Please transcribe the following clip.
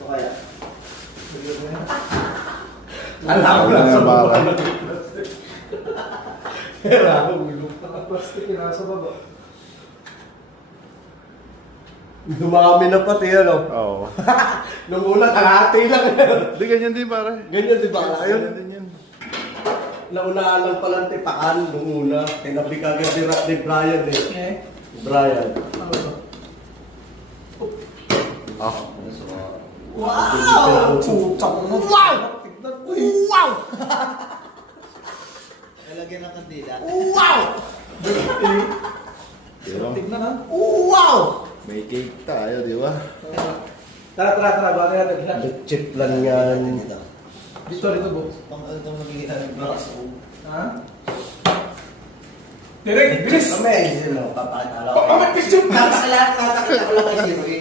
Ito kaya. Alam ko lang sa baba. Kaya ako, Plastic yung nasa baba. dumami na pati ano. Oo. Nung una, kalahati lang. Hindi, ganyan din pare. Ganyan, di ba? Ganyan Ayun. din yan. Naunaan lang palang tipakan nung una. Tinabi ka agad ni Brian eh. Eh? Brian. Ano ba? Ah. Wow! Putang mo. Wow! Tignan mo. Wow! Lalagyan ng kandila. Wow! Diba? Tignan ha. Wow! May cake tayo, di ba? Tara. Baka natin. Legit lang yan. Dito, boss. Pang ano itong nabigyan ng brass. Ha? Direk, bilis! Amazing mo, papakita lang. Pagpapit, bilis yung Kakalahat natakita ko lang kay Zero eh.